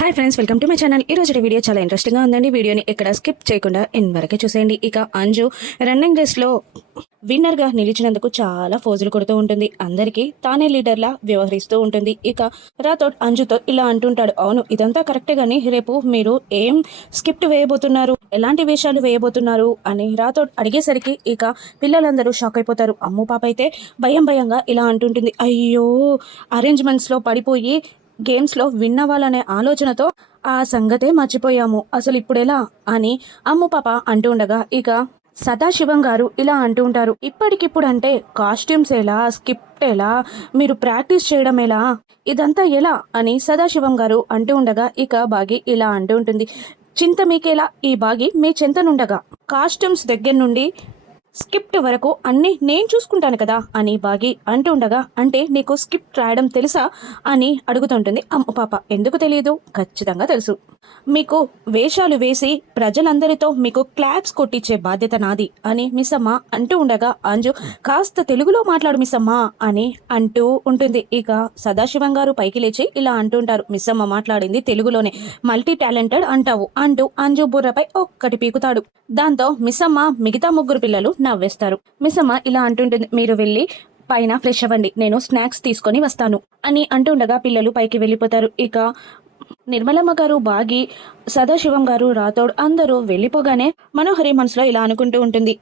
Hi friends, welcome to my channel. ఈ రోజు video చాలా ఇంట్రెస్టింగ్గా ఉందండి. వీడియోని ఎక్కడ స్కిప్ చేయకుండా ఎండ్ వరకే చూసేయండి. ఇక అంజు రన్నింగ్ రేస్లో విన్నర్గా నిలిచినందుకు చాలా ఫోజులు కొడుతూ ఉంటుంది. అందరికీ తానే లీడర్లా వ్యవహరిస్తూ ఉంటుంది. ఇక రాథోడ్ అంజుతో ఇలా అంటుంటాడు, అవును ఇదంతా కరెక్టే కానీ రేపు మీరు ఏం స్క్రిప్ట్ వేయబోతున్నారు, ఎలాంటి వేషాలు వేయబోతున్నారు అని రాథోడ్ అడిగేసరికి ఇక పిల్లలందరూ షాక్ అయిపోతారు. అమ్ము పాప అయితే భయంగా ఇలా అంటుంటుంది, అయ్యో అరేంజ్మెంట్స్లో పడిపోయి గేమ్స్లో విన్ అవ్వాలనే ఆలోచనతో ఆ సంగతే మర్చిపోయాము, అసలు ఇప్పుడెలా అని అమ్ము పాప అంటూ ఉండగా ఇక సదాశివం గారు ఇలా అంటూ ఉంటారు, ఇప్పటికిప్పుడు అంటే కాస్ట్యూమ్స్ ఎలా, స్కిప్ట్ ఎలా, మీరు ప్రాక్టీస్ చేయడం ఎలా, ఇదంతా ఎలా అని సదాశివం గారు అంటూ ఉండగా ఇక బాగి ఇలా అంటూ ఉంటుంది, చింత మీకేలా ఈ బాగి మీ చింతనుండగా కాస్ట్యూమ్స్ దగ్గర నుండి స్క్రిప్ట్ వరకు అన్నీ నేను చూసుకుంటాను కదా అని బాగి అంటూ ఉండగా, అంటే నీకు స్క్రిప్ట్ రాయడం తెలుసా అని అడుగుతుంటుంది అమ్మ పాప. ఎందుకు తెలియదు, ఖచ్చితంగా తెలుసు. మీకు వేషాలు వేసి ప్రజలందరితో మీకు క్లాప్స్ కొట్టించే బాధ్యత నాది అని మిస్సమ్మ అంటూ ఉండగా అంజు కాస్త తెలుగులో మాట్లాడు మిస్సమ్మ అని అంటూ ఉంటుంది. ఇక సదాశివం గారు పైకి లేచి ఇలా అంటుంటారు, మిస్సమ్మ మాట్లాడింది తెలుగులోనే, మల్టీ టాలెంటెడ్ అంటావు అంటూ అంజు బుర్రపై ఒక్కటి పీకుతాడు. దాంతో మిస్సమ్మ మిగతా ముగ్గురు పిల్లలు నవ్వేస్తారు. మిస్సమ్మ ఇలా అంటుంటుంది, మీరు వెళ్ళి పైన ఫ్రెష్ అవ్వండి, నేను స్నాక్స్ తీసుకొని వస్తాను అని అంటుండగా పిల్లలు పైకి వెళ్ళిపోతారు. ఇక నిర్మలమ్మ గారు, బాగి, సదాశివం గారు, రాథోడ్ అందరూ వెళ్ళిపోగానే మనోహరి మనసులో ఇలా అనుకుంటూ ఉంటుంది,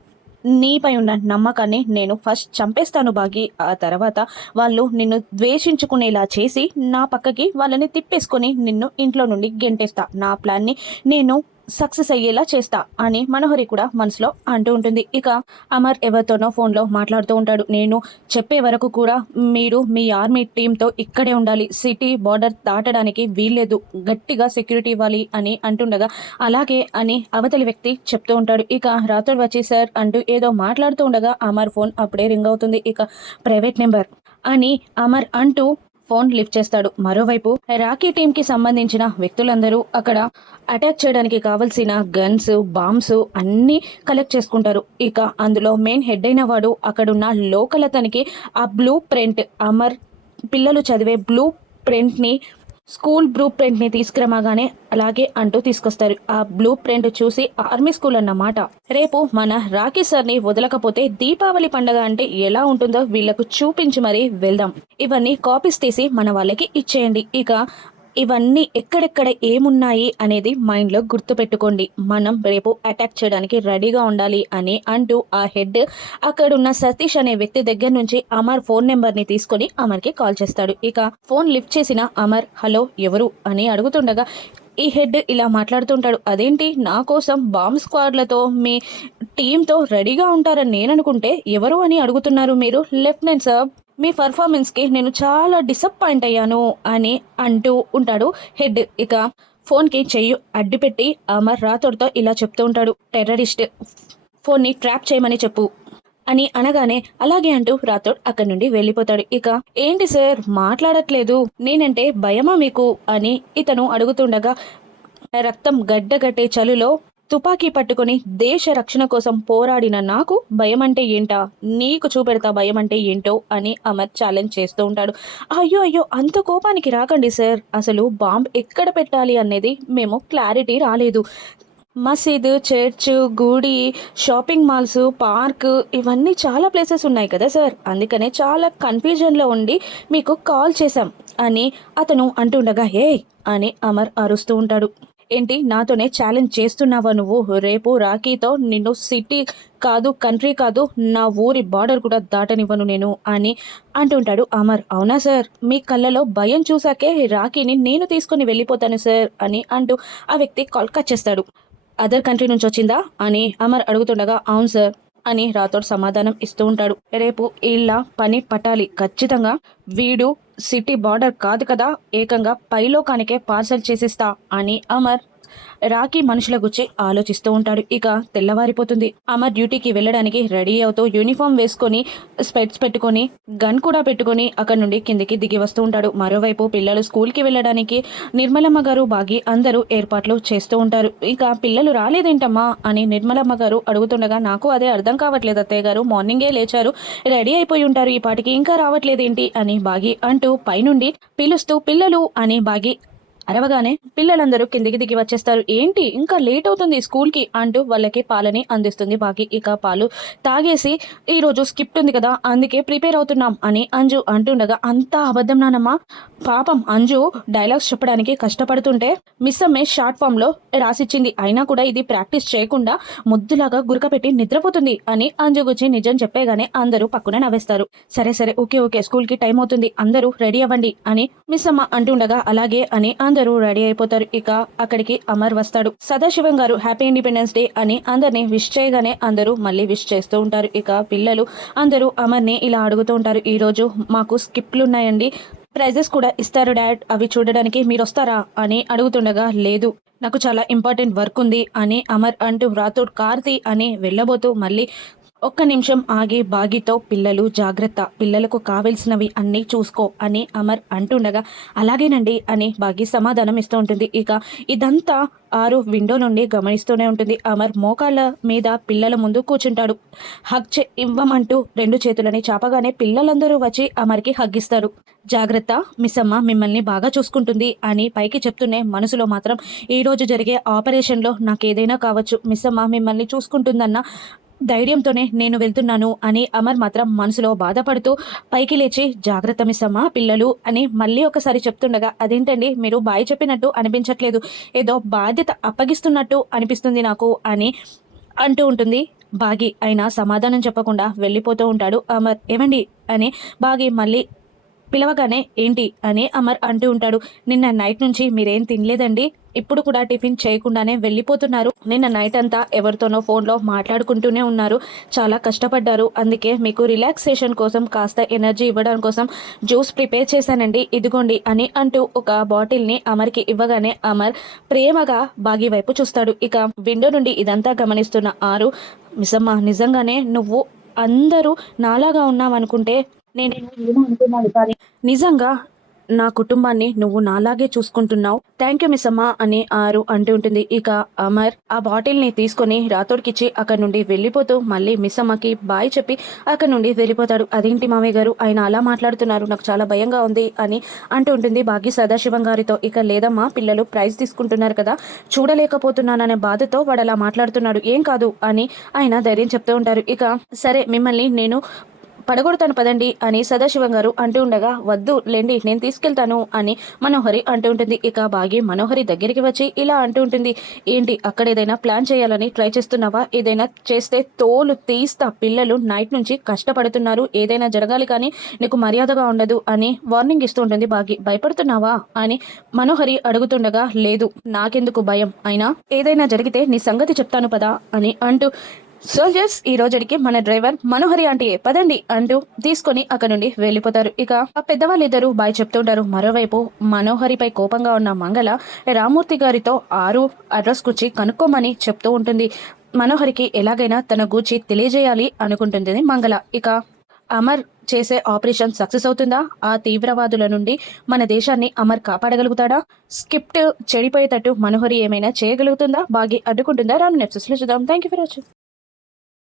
నీపై ఉన్న నమ్మకాన్ని నేను ఫస్ట్ చంపేస్తాను బాగి, ఆ తర్వాత వాళ్ళు నిన్ను ద్వేషించుకునేలా చేసి నా పక్కకి వాళ్ళని తిప్పేసుకొని నిన్ను ఇంట్లో నుండి గెంటేస్తా, నా ప్లాన్ని నేను సక్సెస్ అయ్యేలా చేస్తా అని మనోహరి కూడా మనసులో అంటూ ఉంటుంది. ఇక అమర్ ఎవరితోనో ఫోన్లో మాట్లాడుతూ ఉంటాడు, నేను చెప్పే వరకు కూడా మీరు మీ ఆర్మీ టీంతో ఇక్కడే ఉండాలి, సిటీ బార్డర్ దాటడానికి వీల్లేదు, గట్టిగా సెక్యూరిటీ ఇవ్వాలి అని అంటుండగా అలాగే అని అవతలి వ్యక్తి చెప్తూ ఉంటాడు. ఇక రాథోడ్ వచ్చి సార్ అంటూ ఏదో మాట్లాడుతూ ఉండగా అమర్ ఫోన్ అప్పుడే రింగ్ అవుతుంది. ఇక ప్రైవేట్ నెంబర్ అని అమర్ అంటూ ఫోన్ లిఫ్ట్ చేస్తాడు. మరోవైపు రాకీ టీంకి సంబంధించిన వ్యక్తులందరూ అక్కడ అటాక్ చేయడానికి కావలసిన గన్స్, బాంబ్స్ అన్నీ కలెక్ట్ చేసుకుంటారు. ఇక అందులో మెయిన్ హెడ్ అయిన వాడు అక్కడున్న లోకల్ అతనికి ఆ బ్లూ ప్రింట్, అమర్ పిల్లలు చదివే బ్లూ ప్రింట్ని, స్కూల్ బ్లూ ప్రింట్ని తీసుకురమాగానే అలాగే అంటూ తీసుకొస్తారు. ఆ బ్లూ ప్రింట్ చూసి ఆర్మీ స్కూల్ అన్నమాట. రేపు మన రాకీ సార్ని వదలకపోతే దీపావళి పండగ అంటే ఎలా ఉంటుందో వీళ్లకు చూపించి మరీ వెళ్దాం, ఇవన్నీ కాపీస్ తీసి మన వాళ్ళకి ఇచ్చేయండి, ఇక ఇవన్నీ ఎక్కడెక్కడ ఏమున్నాయి అనేది మైండ్లో గుర్తుపెట్టుకోండి, మనం రేపు అటాక్ చేయడానికి రెడీగా ఉండాలి అని అంటూ ఆ హెడ్ అక్కడున్న సతీష్ అనే వ్యక్తి దగ్గర నుంచి అమర్ ఫోన్ నెంబర్ని తీసుకొని అమర్కి కాల్ చేస్తాడు. ఇక ఫోన్ లిఫ్ట్ చేసిన అమర్ హలో ఎవరు అని అడుగుతుండగా ఈ హెడ్ ఇలా మాట్లాడుతుంటాడు, అదేంటి నా కోసం బాంబ్ స్క్వాడ్లతో మీ టీంతో రెడీగా ఉంటారని నేను అనుకుంటే ఎవరు అని అడుగుతున్నారు మీరు, లెఫ్టినెంట్ సార్ మీ పర్ఫార్మెన్స్కి నేను చాలా డిసప్పాయింట్ అయ్యాను అని అంటూ ఉంటాడు హెడ్. ఇక ఫోన్కి చెయ్యి అడ్డుపెట్టి అమర్ రాథోడ్తో ఇలా చెప్తూ ఉంటాడు, టెర్రరిస్ట్ ఫోన్ని ట్రాప్ చేయమని చెప్పు అని అనగానే అలాగే అంటూ రాథోడ్ అక్కడి నుండి వెళ్ళిపోతాడు. ఇక ఏంటి సార్ మాట్లాడట్లేదు, నేనంటే భయమా మీకు అని ఇతను అడుగుతుండగా, రక్తం గడ్డగట్టే చలిలో తుపాకీ పట్టుకుని దేశ రక్షణ కోసం పోరాడిన నాకు భయం అంటే ఏంటా, నీకు చూపెడతా భయం అంటే ఏంటో అని అమర్ ఛాలెంజ్ చేస్తూ ఉంటాడు. అయ్యో అయ్యో అంత కోపానికి రాకండి సార్, అసలు బాంబ్ ఎక్కడ పెట్టాలి అనేది మేము క్లారిటీ రాలేదు, మసీదు, చర్చ్, గుడి, షాపింగ్ మాల్స్, పార్క్ ఇవన్నీ చాలా ప్లేసెస్ ఉన్నాయి కదా సార్, అందుకనే చాలా కన్ఫ్యూజన్లో ఉండి మీకు కాల్ చేశాం అని అతను అంటుండగా హే అని అమర్ అరుస్తూ ఉంటాడు. ఏంటి నాతోనే ఛాలెంజ్ చేస్తున్నావా నువ్వు, రేపు రాకీతో నిన్ను సిటీ కాదు, కంట్రీ కాదు, నా ఊరి బార్డర్ కూడా దాటనివ్వను నేను అని అంటుంటాడు అమర్. అవునా సార్, మీ కళ్ళలో భయం చూసాకే రాకీని నేను తీసుకొని వెళ్ళిపోతాను సార్ అని అంటూ ఆ వ్యక్తి కాల్ కట్ చేస్తాడు. అదర్ కంట్రీ నుంచి వచ్చిందా అని అమర్ అడుగుతుండగా అవును సార్ అని రాథోడ్ సమాధానం ఇస్తూ ఉంటాడు. రేపు ఇలా పని పట్టాలి ఖచ్చితంగా, వీడు సిటీ బార్డర్ కాదు కదా, ఏకంగా పైలోకానికే పార్సల్ చేసిస్తా అని అమర్ రాకీ మనుషుల గురించి ఆలోచిస్తూ ఉంటాడు. ఇక తెల్లవారిపోతుంది. అమర్ డ్యూటీకి వెళ్ళడానికి రెడీ అవుతూ యూనిఫామ్ వేసుకొని స్పెట్స్ పెట్టుకొని గన్ కూడా పెట్టుకొని అక్కడ నుండి కిందికి దిగి వస్తూ ఉంటాడు. మరోవైపు పిల్లలు స్కూల్కి వెళ్ళడానికి నిర్మలమ్మ గారు, బాగి అందరూ ఏర్పాట్లు చేస్తూ ఉంటారు. ఇక పిల్లలు రాలేదేంటమ్మా అని నిర్మలమ్మ గారు అడుగుతుండగా నాకు అదే అర్థం కావట్లేదు అత్తయ్య గారు, మార్నింగే లేచారు, రెడీ అయిపోయి ఉంటారు, ఈ పాటికి ఇంకా రావట్లేదేంటి అని బాగి అంటూ పైనుండి పిలుస్తూ పిల్లలు అని బాగి అరవగానే పిల్లలందరూ కిందికి దిగి వచ్చేస్తారు. ఏంటి ఇంకా లేట్ అవుతుంది స్కూల్కి అంటూ వాళ్ళకి పాలని అందిస్తుంది బాగి. ఇక పాలు తాగేసి ఈరోజు స్కిప్ట్ ఉంది కదా అందుకే ప్రిపేర్ అవుతున్నాం అని అంజు అంటుండగా, అంతా అబద్ధం నానమ్మ, పాపం అంజు డైలాగ్స్ చెప్పడానికి కష్టపడుతుంటే మిస్ అమ్మే షార్ట్ ఫామ్ లో రాసిచ్చింది, అయినా కూడా ఇది ప్రాక్టీస్ చేయకుండా ముద్దులాగా గురకపెట్టి నిద్రపోతుంది అని అంజు గురించి నిజం చెప్పేగానే అందరూ పక్కన నవ్వేస్తారు. సరే సరే ఓకే ఓకే స్కూల్కి టైం అవుతుంది అందరూ రెడీ అవ్వండి అని మిస్ అమ్మ అంటుండగా అలాగే అని అందరూ రెడీ అయిపోతారు. ఇక అక్కడికి అమర్ వస్తాడు. సదాశివం గారు హ్యాపీ ఇండిపెండెన్స్ డే అని అందరినీ విష్ చేయగానే అందరూ మళ్ళీ విష్ చేస్తూ ఉంటారు. ఇక పిల్లలు అందరూ అమర్ని ఇలా అడుగుతూ ఉంటారు, ఈ రోజు మాకు స్కిప్లు ఉన్నాయండి, ప్రైజెస్ కూడా ఇస్తారు డాడ్, అవి చూడడానికి మీరు వస్తారా అని అడుగుతుండగా, లేదు నాకు చాలా ఇంపార్టెంట్ వర్క్ ఉంది అని అమర్ అంటూ రాథోడ్ కార్తీ అని వెళ్ళబోతూ మళ్ళీ ఒక్క నిమిషం ఆగి బాగితో, పిల్లలు జాగ్రత్త, పిల్లలకు కావలసినవి అన్నీ చూసుకో అని అమర్ అంటుండగా అలాగేనండి అని బాగి సమాధానం ఇస్తూ ఉంటుంది. ఇక ఇదంతా ఆరు విండో నుండి గమనిస్తూనే ఉంటుంది. అమర్ మోకాళ్ళ మీద పిల్లల ముందు కూర్చుంటాడు. ఇవ్వమంటూ రెండు చేతులని చాపగానే పిల్లలందరూ వచ్చి అమర్కి హగ్గిస్తారు. జాగ్రత్త, మిస్ అమ్మ మిమ్మల్ని బాగా చూసుకుంటుంది అని పైకి చెప్తూనే మనసులో మాత్రం ఈరోజు జరిగే ఆపరేషన్లో నాకేదైనా కావచ్చు, మిస్ అమ్మ మిమ్మల్ని చూసుకుంటుందన్న ధైర్యంతోనే నేను వెళ్తున్నాను అని అమర్ మాత్రం మనసులో బాధపడుతూ పైకి లేచి, జాగ్రత్త మిస్ అమ్మ పిల్లలు అని మళ్ళీ ఒకసారి చెప్తుండగా, అదేంటండి మీరు బాయ్ చెప్పినట్టు అనిపించట్లేదు, ఏదో బాధ్యత అప్పగిస్తున్నట్టు అనిపిస్తుంది నాకు అని అంటూ ఉంటుంది బాగి. అయినా సమాధానం చెప్పకుండా వెళ్ళిపోతూ ఉంటాడు అమర్. ఏమండి అని బాగి మళ్ళీ పిలవగానే, ఏంటి అని అమర్ అంటూ ఉంటాడు. నిన్న నైట్ నుంచి మీరేం తినలేదండి, ఇప్పుడు కూడా టిఫిన్ చేయకుండానే వెళ్ళిపోతున్నారు, నిన్న నైట్ అంతా ఎవరితోనో ఫోన్లో మాట్లాడుకుంటూనే ఉన్నారు, చాలా కష్టపడ్డారు, అందుకే మీకు రిలాక్సేషన్ కోసం కాస్త ఎనర్జీ ఇవ్వడం కోసం జ్యూస్ ప్రిపేర్ చేశానండి, ఇదిగోండి అని అంటూ ఒక బాటిల్ని అమర్కి ఇవ్వగానే అమర్ ప్రేమగా బాగి వైపు చూస్తాడు. ఇక విండో నుండి ఇదంతా గమనిస్తున్న ఆరు, మిసమ్మ నిజంగానే నువ్వు అందరూ నాలాగా ఉన్నావనుకుంటే నేను ఏమో అనుకున్నాను, కానీ నిజంగా నా కుటుంబాన్ని నువ్వు నాలాగే చూసుకుంటున్నావు, థ్యాంక్ యూ మిస్ అమ్మ అని ఆరు అంటూ ఉంటుంది. ఇక అమర్ ఆ బాటిల్ని తీసుకొని రాతోడికిచ్చి అక్కడ నుండి వెళ్ళిపోతూ మళ్ళీ మిస్ అమ్మకి బాయ్ చెప్పి అక్కడ నుండి వెళ్ళిపోతాడు. అదేంటి మామయ్య గారు ఆయన అలా మాట్లాడుతున్నారు, నాకు చాలా భయంగా ఉంది అని అంటూ ఉంటుంది భాగ్య సదాశివం గారితో. ఇక లేదమ్మా, పిల్లలు ప్రైజ్ తీసుకుంటున్నారు కదా, చూడలేకపోతున్నాననే బాధతో వాడు అలా మాట్లాడుతున్నాడు, ఏం కాదు అని ఆయన ధైర్యం చెప్తూ ఉంటారు. ఇక సరే మిమ్మల్ని నేను పడగొడతాను పదండి అని సదాశివం గారు అంటూ ఉండగా, వద్దు లేండి నేను తీసుకెళ్తాను అని మనోహరి అంటూ ఉంటుంది. ఇక బాగి మనోహరి దగ్గరికి వచ్చి ఇలా అంటూ ఉంటుంది, ఏంటి అక్కడ ఏదైనా ప్లాన్ చేయాలని ట్రై చేస్తున్నావా, ఏదైనా చేస్తే తోలు తీస్తా, పిల్లలు నైట్ నుంచి కష్టపడుతున్నారు, ఏదైనా జరగాలి కానీ నీకు మర్యాదగా ఉండదు అని వార్నింగ్ ఇస్తూ ఉంటుంది బాగి. భయపడుతున్నావా అని మనోహరి అడుగుతుండగా, లేదు నాకెందుకు భయం, అయినా ఏదైనా జరిగితే నీ సంగతి చెప్తాను పదా అని అంటూ, సోల్జర్స్ ఈ రోజుకి మన డ్రైవర్ మనోహరి ఆంటీ పదండి అంటూ తీసుకొని అక్కడ నుండి వెళ్ళిపోతారు. ఇక ఆ పెద్దవాళ్ళిద్దరూ బాయ్ చెప్తుంటారు. మరోవైపు మనోహరిపై కోపంగా ఉన్న మంగళ రామూర్తి గారితో ఆరు అడ్రస్ గురించి కనుక్కోమని చెప్తూ ఉంటుంది. మనోహరికి ఎలాగైనా తన గూర్చి తెలియజేయాలి అనుకుంటుంది మంగళ. ఇక అమర్ చేసే ఆపరేషన్ సక్సెస్ అవుతుందా, ఆ తీవ్రవాదుల నుండి మన దేశాన్ని అమర్ కాపాడగలుగుతాడా, స్క్రిప్ట్ చెడిపోయేటట్టు మనోహరి ఏమైనా చేయగలుగుతుందా, బాగి అడ్డుకుంటుందా, రాను నెప్సెస్లో చూద్దాం. Thank you for watching.